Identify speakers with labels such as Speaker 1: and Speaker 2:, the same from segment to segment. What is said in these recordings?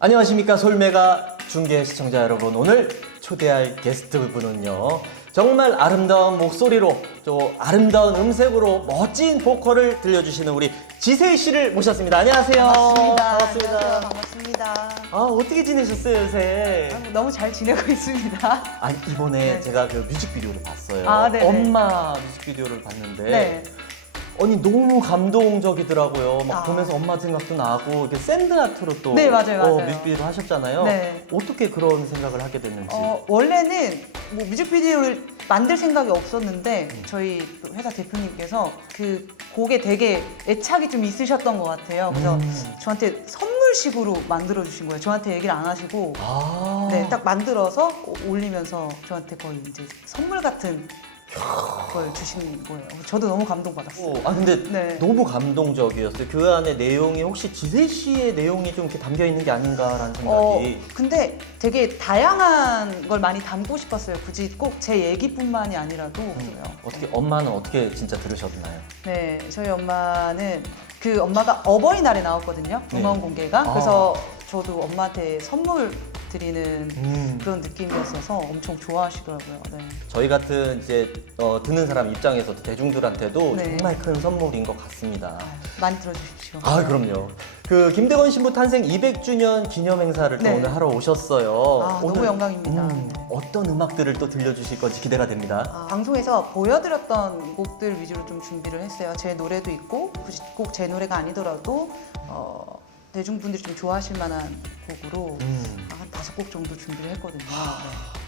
Speaker 1: 안녕하십니까 솔메가 중계 시청자 여러분 오늘 초대할 게스트 분은요 정말 아름다운 목소리로 또 아름다운 음색으로 멋진 보컬을 들려주시는 우리 지세희 씨를 모셨습니다 안녕하세요
Speaker 2: 반갑습니다.
Speaker 1: 반갑습니다
Speaker 2: 안녕하세요. 반갑습니다.
Speaker 1: 아 어떻게 지내셨어요 요새
Speaker 2: 아이고, 너무 잘 지내고 있습니다.
Speaker 1: 아니 이번에
Speaker 2: 네.
Speaker 1: 제가 그 뮤직비디오를 봤어요
Speaker 2: 아, 네네.
Speaker 1: 엄마 뮤직비디오를 봤는데
Speaker 2: 네.
Speaker 1: 아니 너무 감동적이더라고요. 막
Speaker 2: 아.
Speaker 1: 보면서 엄마 생각도 나고 이렇게 샌드 아트로 또
Speaker 2: 네, 맞아요,
Speaker 1: 어,
Speaker 2: 맞아요.
Speaker 1: 뮤직비디오를 하셨잖아요.
Speaker 2: 네.
Speaker 1: 어떻게 그런 생각을 하게 됐는지.
Speaker 2: 어, 원래는 뭐 뮤직비디오를 만들 생각이 없었는데
Speaker 1: 음.
Speaker 2: 저희 그 회사 대표님께서 그 곡에 되게 애착이 좀 있으셨던 것 같아요. 그래서
Speaker 1: 음.
Speaker 2: 저한테 선물식으로 만들어 주신 거예요. 저한테 얘기를 안 하시고
Speaker 1: 아.
Speaker 2: 네, 딱 만들어서 올리면서 저한테 거의 이제 선물 같은 걸 주신 거예요. 저도 너무 감동받았어요.
Speaker 1: 오, 아 근데
Speaker 2: 네.
Speaker 1: 너무 감동적이었어요. 그 안에 내용이 혹시 지세 씨의 내용이 좀 이렇게 담겨 있는 게 아닌가라는
Speaker 2: 어,
Speaker 1: 생각이.
Speaker 2: 근데 되게 다양한 걸 많이 담고 싶었어요. 굳이 꼭 제 얘기뿐만이 아니라도.
Speaker 1: 음, 어떻게 엄마는 어떻게 진짜 들으셨나요?
Speaker 2: 네, 저희 엄마는 그 엄마가 어버이날에 나왔거든요.
Speaker 1: 네.
Speaker 2: 음원 공개가.
Speaker 1: 아.
Speaker 2: 그래서 저도 엄마한테 선물 드리는
Speaker 1: 음.
Speaker 2: 그런 느낌이었어서 엄청 좋아하시더라고요. 네.
Speaker 1: 저희 같은 이제 어, 듣는 사람 입장에서도 대중들한테도
Speaker 2: 네.
Speaker 1: 정말 큰 선물인 것 같습니다.
Speaker 2: 아, 많이 들어주십시오.
Speaker 1: 아 그럼요. 그 김대건 신부 탄생 200주년 기념 행사를 또
Speaker 2: 네.
Speaker 1: 오늘 하러 오셨어요.
Speaker 2: 아, 너무
Speaker 1: 오늘,
Speaker 2: 영광입니다.
Speaker 1: 음,
Speaker 2: 네.
Speaker 1: 어떤 음악들을 또 들려주실 건지 기대가 됩니다.
Speaker 2: 아, 방송에서 보여드렸던 곡들 위주로 좀 준비를 했어요. 제 노래도 있고 굳이 꼭 제 노래가 아니더라도 어, 대중분들이 좀 좋아하실 만한 곡으로
Speaker 1: 음.
Speaker 2: 한 다섯 곡 정도 준비를 했거든요.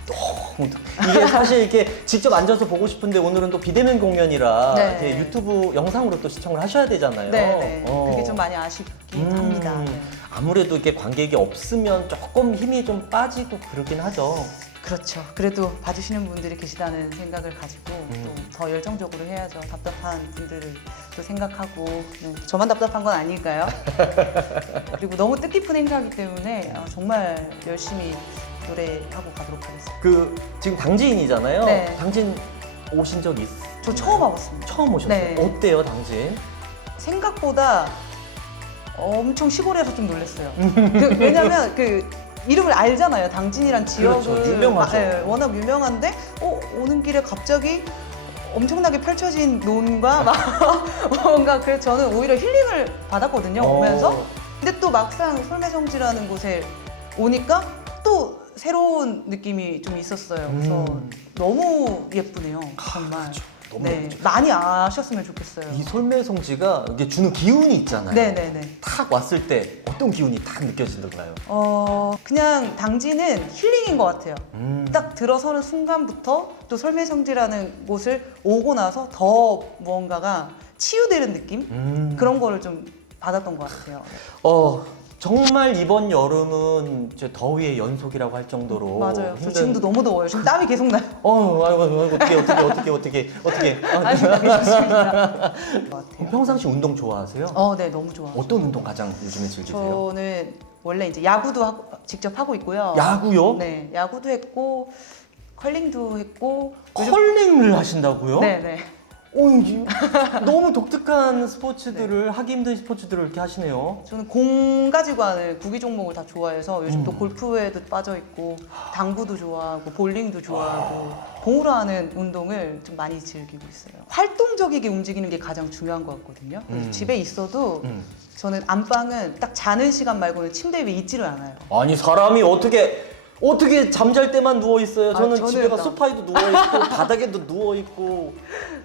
Speaker 1: 너무 이게 사실 이렇게 직접 앉아서 보고 싶은데 오늘은 또 비대면 공연이라
Speaker 2: 네.
Speaker 1: 이렇게 유튜브 영상으로 또 시청을 하셔야 되잖아요.
Speaker 2: 네, 네.
Speaker 1: 어.
Speaker 2: 그게 좀 많이 아쉽긴
Speaker 1: 음,
Speaker 2: 합니다. 네.
Speaker 1: 아무래도 이렇게 관객이 없으면 조금 힘이 좀 빠지고 그러긴 하죠.
Speaker 2: 그렇죠. 그래도 봐주시는 분들이 계시다는 생각을 가지고
Speaker 1: 음.
Speaker 2: 또 더 열정적으로 해야죠. 답답한 분들을 또 생각하고 네. 저만 답답한 건 아닐까요? 그리고 너무 뜻깊은 행사이기 때문에 아, 정말 열심히 노래하고 가도록 하겠습니다.
Speaker 1: 그 지금 당진이잖아요.
Speaker 2: 네.
Speaker 1: 당진 오신 적 있?
Speaker 2: 저 처음 와봤습니다.
Speaker 1: 처음 오셨어요.
Speaker 2: 네.
Speaker 1: 어때요, 당진?
Speaker 2: 생각보다 엄청 시골이라서 좀 놀랐어요. 그, 왜냐면 그 이름을 알잖아요. 당진이란 지역은
Speaker 1: 그렇죠. 유명하죠.
Speaker 2: 아, 예, 워낙 유명한데 어, 오는 길에 갑자기 엄청나게 펼쳐진 논과 막 뭔가 그래서 저는 오히려 힐링을 받았거든요.
Speaker 1: 어.
Speaker 2: 오면서 근데 또 막상 솔매성지라는 곳에 오니까 또 새로운 느낌이 좀 있었어요. 그래서
Speaker 1: 음.
Speaker 2: 너무 예쁘네요. 정말.
Speaker 1: 그렇죠. 너무
Speaker 2: 네,
Speaker 1: 예쁘죠.
Speaker 2: 많이 아셨으면 좋겠어요.
Speaker 1: 이 솔매성지가 이게 주는 기운이 있잖아요.
Speaker 2: 네네네.
Speaker 1: 탁 왔을 때 어떤 기운이 탁 느껴지던가요?
Speaker 2: 어 그냥 당진은 힐링인 것 같아요.
Speaker 1: 음.
Speaker 2: 딱 들어서는 순간부터 또 설매성지라는 곳을 오고 나서 더 무언가가 치유되는 느낌
Speaker 1: 음.
Speaker 2: 그런 거를 좀 받았던 것 같아요.
Speaker 1: 어 정말 이번 여름은 이제 더위의 연속이라고 할 정도로
Speaker 2: 맞아요. 저
Speaker 1: 힘든-
Speaker 2: 지금도 너무 더워요. 지금 땀이 계속 나요.
Speaker 1: 어 아이고, 아이고 어떻게 어떻게 어떻게 어떻게 어떻게 아.
Speaker 2: 것 같아요.
Speaker 1: 평상시 운동 좋아하세요?
Speaker 2: 어, 네, 너무 좋아.
Speaker 1: 어떤 운동 가장 요즘에 즐기세요?
Speaker 2: 저는 원래 이제 야구도 하고, 직접 하고 있고요.
Speaker 1: 야구요?
Speaker 2: 네, 야구도 했고 컬링도 했고 요즘-
Speaker 1: 컬링을 하신다고요?
Speaker 2: 네, 네.
Speaker 1: 오, 이- 너무 독특한 스포츠들을 하기 힘든 스포츠들을 이렇게 하시네요.
Speaker 2: 저는 공 가지고 하는 구기 종목을 다 좋아해서 요즘 또
Speaker 1: 음.
Speaker 2: 골프에도 빠져 있고 당구도 좋아하고 볼링도 좋아하고 공으로 하는 운동을 좀 많이 즐기고 있어요. 활동적이게 움직이는 게 가장 중요한 것 같거든요. 그래서
Speaker 1: 음.
Speaker 2: 집에 있어도
Speaker 1: 음.
Speaker 2: 저는 안방은 딱 자는 시간 말고는 침대 위에 있지를 않아요.
Speaker 1: 아니 사람이 어떻게 어떻게 잠잘 때만 누워 있어요?
Speaker 2: 아,
Speaker 1: 저는
Speaker 2: 저는
Speaker 1: 집에 가
Speaker 2: 나-
Speaker 1: 소파에도 누워 있고 바닥에도 누워 있고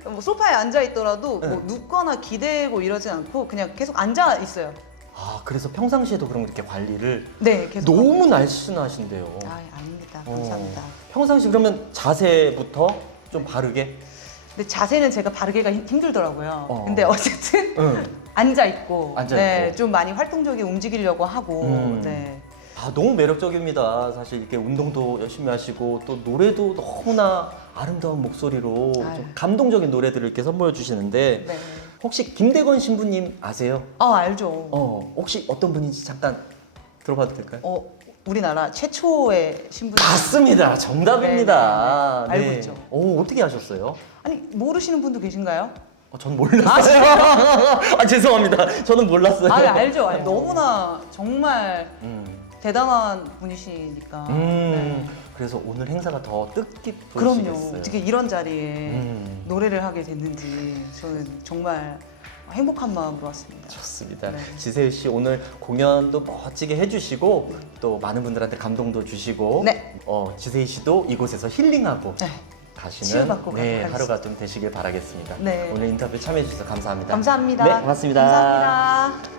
Speaker 2: 뭐 소파에 앉아 있더라도
Speaker 1: 네.
Speaker 2: 뭐 눕거나 기대고 이러진 않고 그냥 계속 앉아 있어요.
Speaker 1: 아 그래서 평상시에도 그럼 이렇게 관리를
Speaker 2: 네, 계속.
Speaker 1: 너무 날씬하신데요.
Speaker 2: 아, 아닙니다.
Speaker 1: 어,
Speaker 2: 감사합니다.
Speaker 1: 평상시 그러면 자세부터 좀 바르게.
Speaker 2: 근데 자세는 제가 바르기가 힘- 힘들더라고요.
Speaker 1: 어.
Speaker 2: 근데 어쨌든
Speaker 1: 응.
Speaker 2: 앉아 있고,
Speaker 1: 앉아
Speaker 2: 네,
Speaker 1: 있고.
Speaker 2: 좀 많이 활동적이게 움직이려고 하고,
Speaker 1: 음.
Speaker 2: 네.
Speaker 1: 아 너무 매력적입니다. 사실 이렇게 운동도 열심히 하시고 또 노래도 너무나 아름다운 목소리로 좀
Speaker 2: 아유.
Speaker 1: 감동적인 노래들을 이렇게 선보여 주시는데
Speaker 2: 네.
Speaker 1: 혹시 김대건 신부님 아세요?
Speaker 2: 아 알죠.
Speaker 1: 어 혹시 어떤 분인지 잠깐 들어봐도 될까요?
Speaker 2: 어, 우리나라 최초의 신분.
Speaker 1: 맞습니다. 정답입니다.
Speaker 2: 네, 네, 네. 알고 있죠.
Speaker 1: 오 어떻게 하셨어요?
Speaker 2: 아니 모르시는 분도 계신가요?
Speaker 1: 어, 전 몰랐어요. 아 죄송합니다. 저는 몰랐어요.
Speaker 2: 아 알죠. 아니, 너무나 정말
Speaker 1: 음.
Speaker 2: 대단한 분이시니까.
Speaker 1: 음, 그래서 오늘 행사가 더
Speaker 2: 네.
Speaker 1: 뜻깊으시겠어요.
Speaker 2: 그럼요. 어떻게 이런 자리에
Speaker 1: 음.
Speaker 2: 노래를 하게 됐는지 저는 정말 행복한 마음으로 왔습니다.
Speaker 1: 좋습니다.
Speaker 2: 네.
Speaker 1: 지세희 씨 오늘 공연도 멋지게 해주시고 또 많은 분들한테 감동도 주시고
Speaker 2: 네.
Speaker 1: 어, 지세희 씨도 이곳에서 힐링하고
Speaker 2: 네.
Speaker 1: 가시는
Speaker 2: 치유받고
Speaker 1: 네,
Speaker 2: 가겠습니다.
Speaker 1: 하루가 좀 되시길 바라겠습니다.
Speaker 2: 네.
Speaker 1: 오늘 인터뷰 참여해 주셔서 감사합니다.
Speaker 2: 감사합니다.
Speaker 1: 네, 고맙습니다.
Speaker 2: 감사합니다.